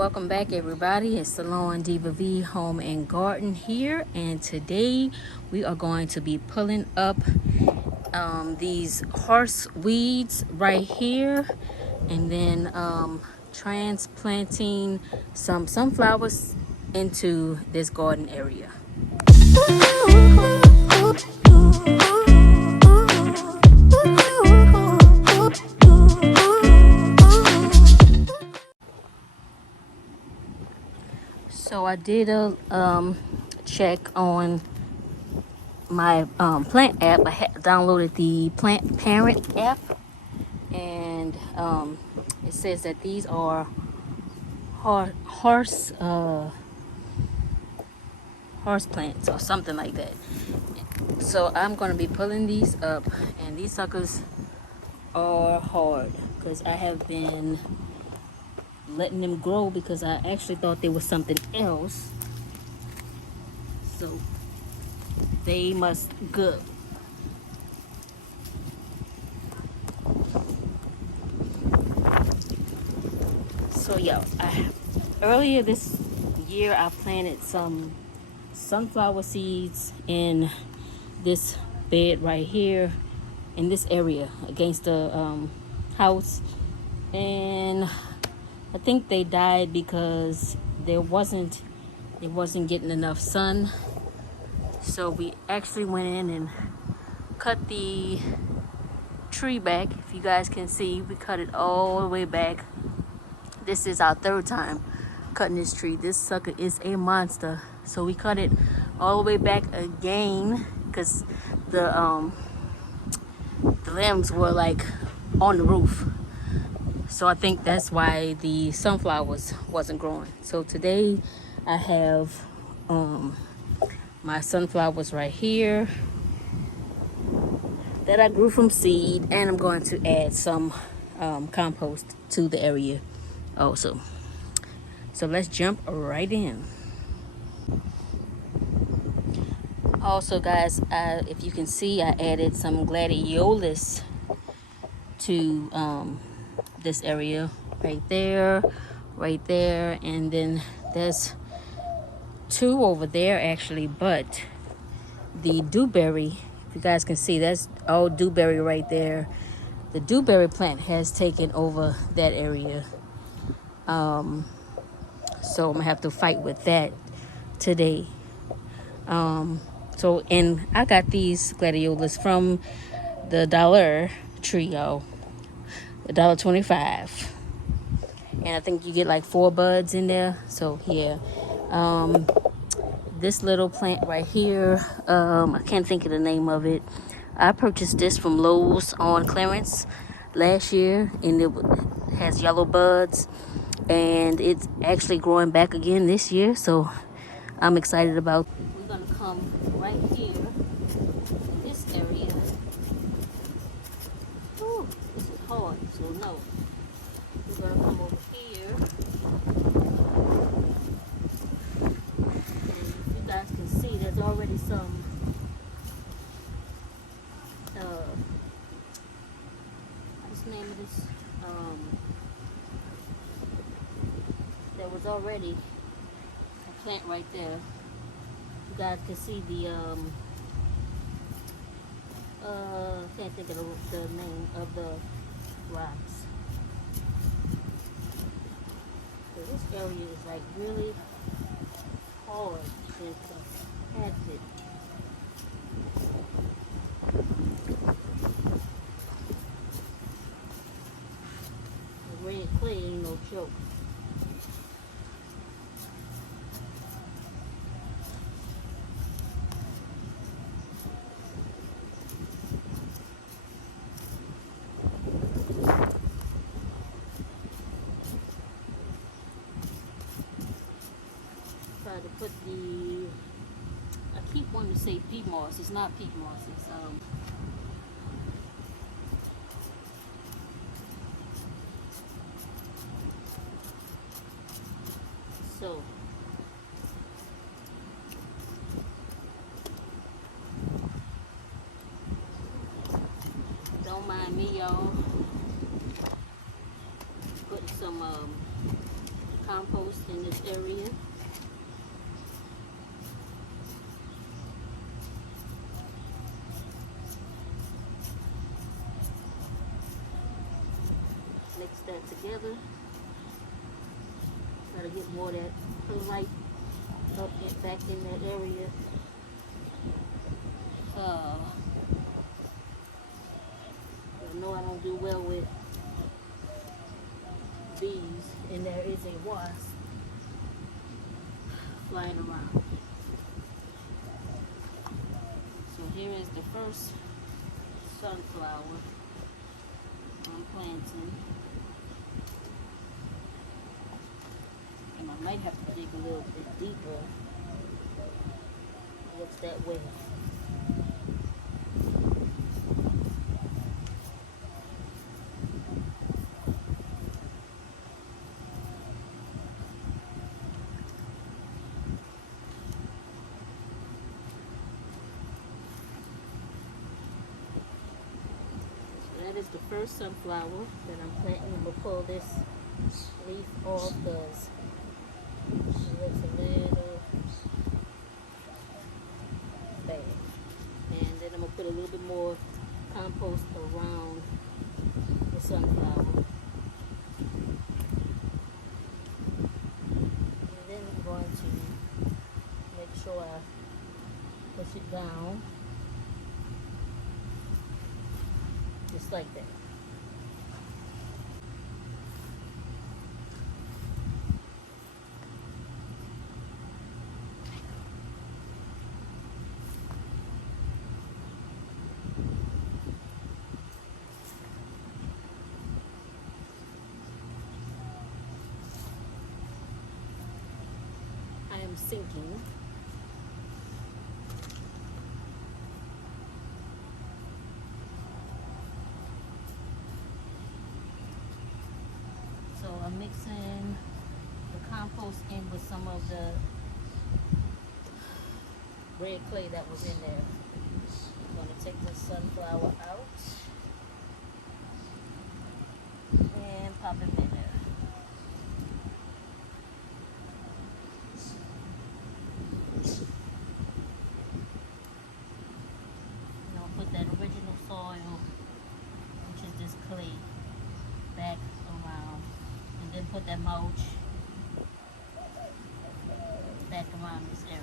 Welcome back, everybody. It's Salon Diva V Home and Garden here, and today we are going to be pulling up these horse weeds right here, and then transplanting some sunflowers into this garden area. So I did a check on my plant app. I had downloaded the Plant Parent app, and it says that these are horse plants or something like that. So I'm gonna be pulling these up, and these suckers are hard because I have been letting them grow because I actually thought they were something else. So they must go. So yeah, earlier this year I planted some sunflower seeds in this bed right here in this area against the house, and I think they died because it wasn't getting enough sun. So we actually went in and cut the tree back. If you guys can see, we cut it all the way back. This is our third time cutting this tree. This sucker is a monster. So we cut it all the way back again because the limbs were like on the roof. So I think that's why the sunflowers wasn't growing. So today I have my sunflowers right here that I grew from seed, and I'm going to add some compost to the area also. So let's jump right in. Also, guys, if you can see, I added some gladiolus to this area right there, and then there's two over there actually, but the dewberry, if you guys can see, that's all dewberry right there. The dewberry plant has taken over that area, so I'm gonna have to fight with that today. So, and I got these gladiolus from the Dollar Tree, y'all. $1.25, and I think you get like 4 buds in there. So yeah, this little plant right here, I can't think of the name of it. I purchased this from Lowe's on clearance last year, and it has yellow buds, and it's actually growing back again this year, so I'm excited about. We're gonna come right here in this area. Ooh, this is hard, so no. We're gonna come over here, and you guys can see there's already some what's the name of this? There was already a plant right there. You guys can see the can't think of the name of the rocks. So this area is like really hard to plant it. The red clay ain't no joke. To put I keep wanting to say peat moss. It's not peat moss. It's so don't mind me, y'all. Putting some compost in this area. Mix that together. Try to get more of that perlite up and back in that area. I know I don't do well with bees, and there is a wasp flying around. So here is the first sunflower I'm planting. And I might have to dig a little bit deeper. It looks that way. That is the first sunflower that I'm planting. I'm going to pull this leaf off because it looks a little bad. And then I'm going to put a little bit more compost around the sunflower. And then I'm going to make sure I push it down. Just like that. I am sinking. So I'm mixing the compost in with some of the red clay that was in there. I'm going to take the sunflower out and pop it in there. And I'll put that original soil, which is this clay, back around. And then put that mulch back around this area.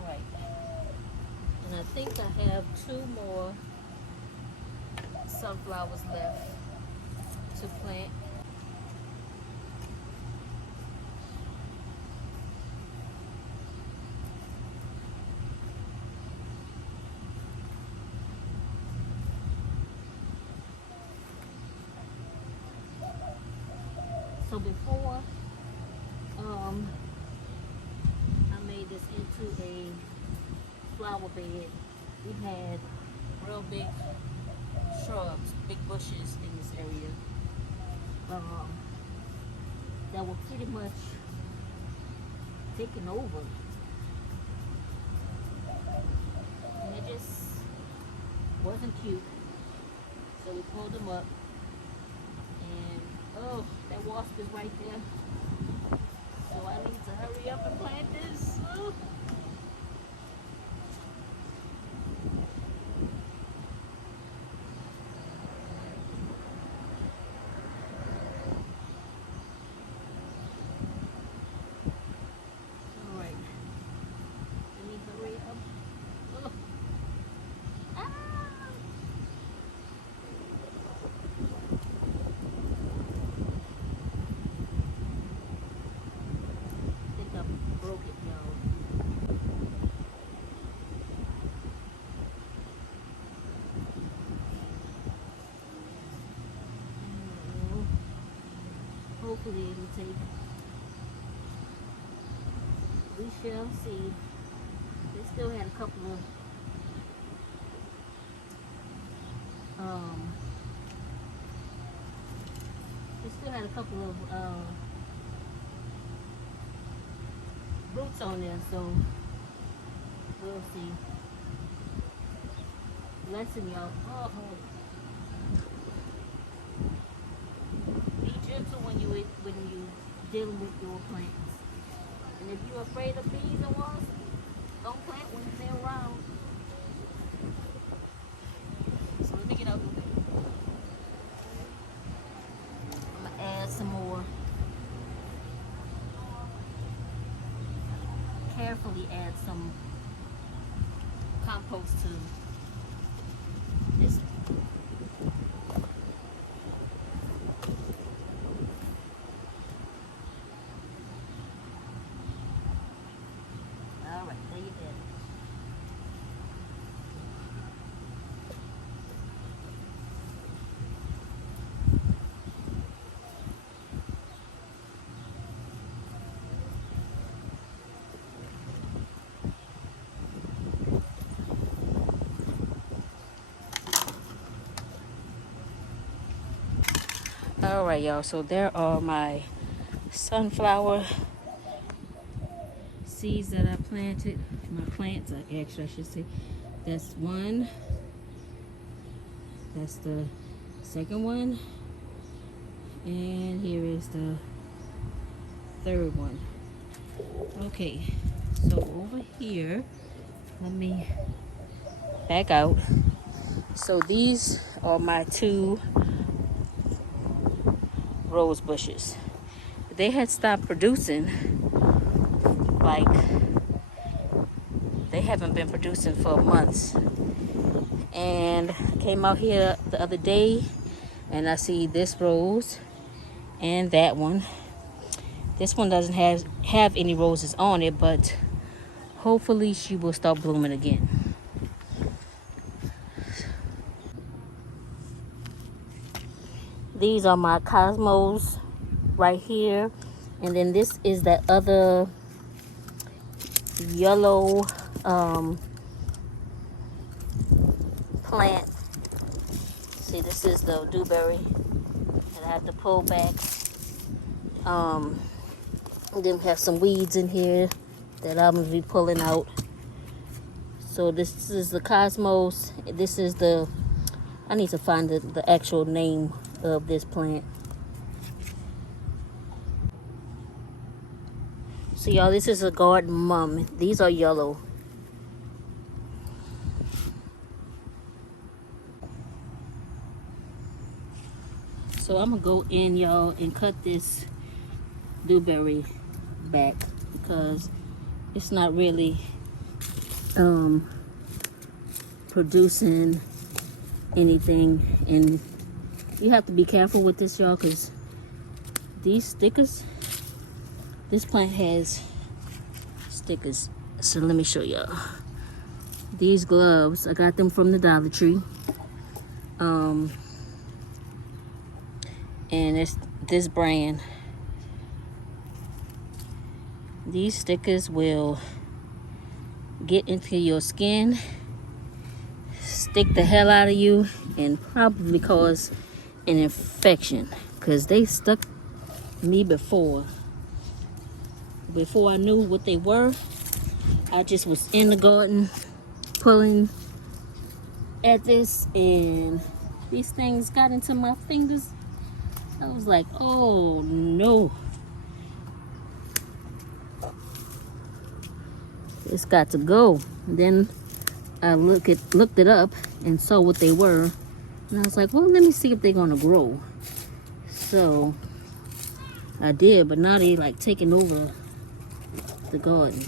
Alright. And I think I have 2 more sunflowers left to plant. So before I made this into a flower bed, we had real big shrubs, big bushes in this area that were pretty much taken over, and it just wasn't cute. So we pulled them up, and oh, that wasp is right there. So I need to hurry up and plant this. Oh. Hopefully it will take. We shall see. They still had a couple of still had a couple of roots on there, so we'll see. Blessing y'all. Oh. Be gentle when you dealing with your plants. And if you're afraid of bees or wasps, don't plant when they're around. So let me get out of the way. I'm gonna add some more. Carefully add some compost to this. All right, there you go. All right, y'all, so there are my sunflower seeds that I planted. My plants, actually I should say. That's one. That's the second one. And here is the third one. Okay, so over here, let me back out. So these are my two rose bushes. They had stopped producing, like they haven't been producing for months. And I came out here the other day and I see this rose and that one. This one doesn't have any roses on it, but hopefully she will start blooming again. These are my cosmos right here. And then this is that other yellow plant. See, this is the dewberry that I have to pull back. And then we have some weeds in here that I'm gonna be pulling out. So this is the cosmos. This is the, I need to find the actual name of this plant. So y'all, this is a garden mum. These are yellow. So I'm gonna go in, y'all, and cut this dewberry back because it's not really producing anything. And you have to be careful with this, y'all, because these stickers, this plant has stickers. So let me show y'all. These gloves, I got them from the Dollar Tree. And it's this brand. These stickers will get into your skin, stick the hell out of you, and probably cause an infection, because they stuck me before I knew what they were. I just was in the garden pulling at this, and these things got into my fingers. I was like, oh no, it's got to go. And then I looked it up and saw what they were, and I was like, well, let me see if they're gonna grow. So I did, but now they like taking over the garden.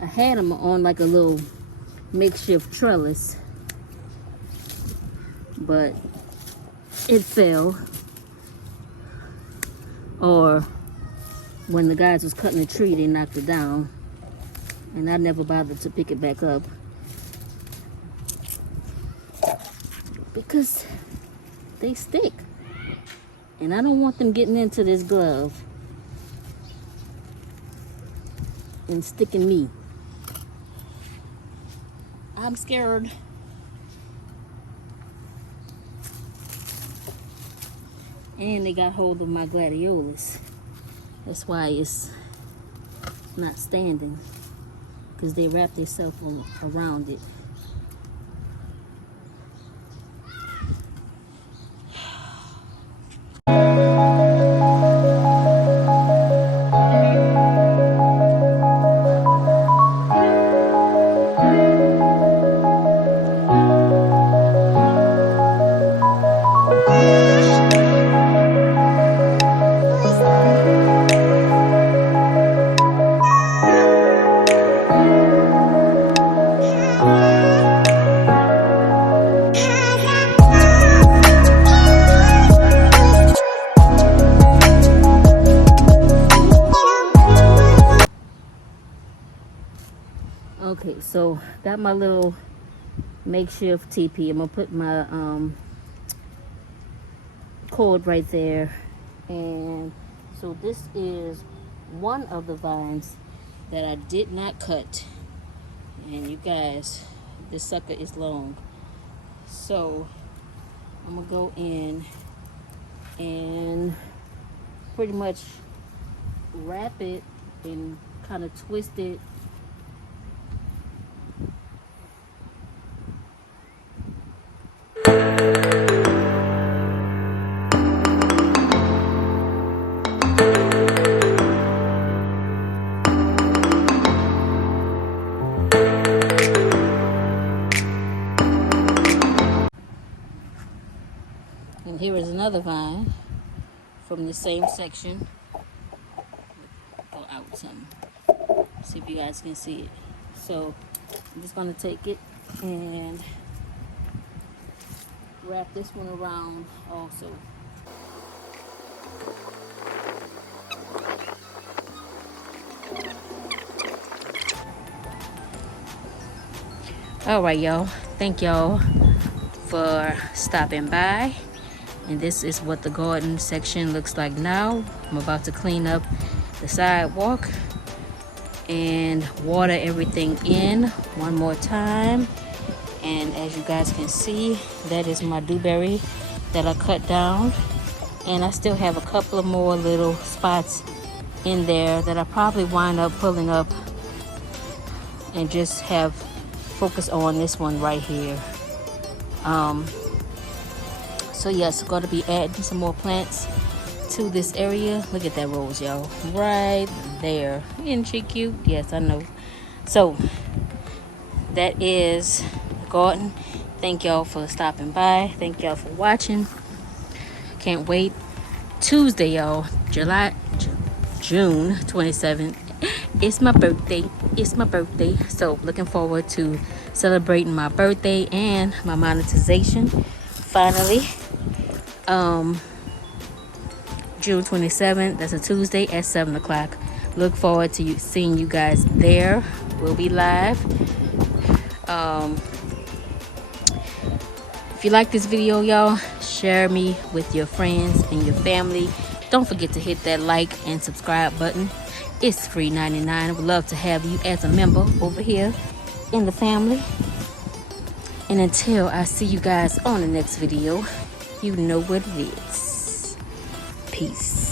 I had them on like a little makeshift trellis, but it fell. Or when the guys was cutting the tree, they knocked it down, and I never bothered to pick it back up because they stick, and I don't want them getting into this glove and sticking me. I'm scared. And they got hold of my gladiolus. That's why it's not standing, because they wrap themselves around it. Okay, so got my little makeshift teepee. I'm gonna put my cord right there. And so this is one of the vines that I did not cut. And you guys, this sucker is long. So I'm gonna go in and pretty much wrap it and kind of twist it. And here is another vine from the same section. Go out some. See if you guys can see it. So I'm just gonna take it and wrap this one around also. All right, y'all. Thank y'all for stopping by. And this is what the garden section looks like now. I'm about to clean up the sidewalk and water everything in one more time. And as you guys can see, that is my dewberry that I cut down. And I still have a couple of more little spots in there that I probably wind up pulling up and just have focus on this one right here. So yes, going to be adding some more plants to this area. Look at that rose, y'all, right there. Isn't she cute? Yes, I know. So that is the garden. Thank y'all for stopping by. Thank y'all for watching. Can't wait. Tuesday, y'all, June 27th. It's my birthday. It's my birthday. So looking forward to celebrating my birthday and my monetization finally. June 27th, that's a Tuesday at 7 o'clock. Look forward to seeing you guys there. We'll be live. If you like this video, y'all, share me with your friends and your family. Don't forget to hit that like and subscribe button. It's free 99. I would love to have you as a member over here in the family. And until I see you guys on the next video, you know what it is. Peace.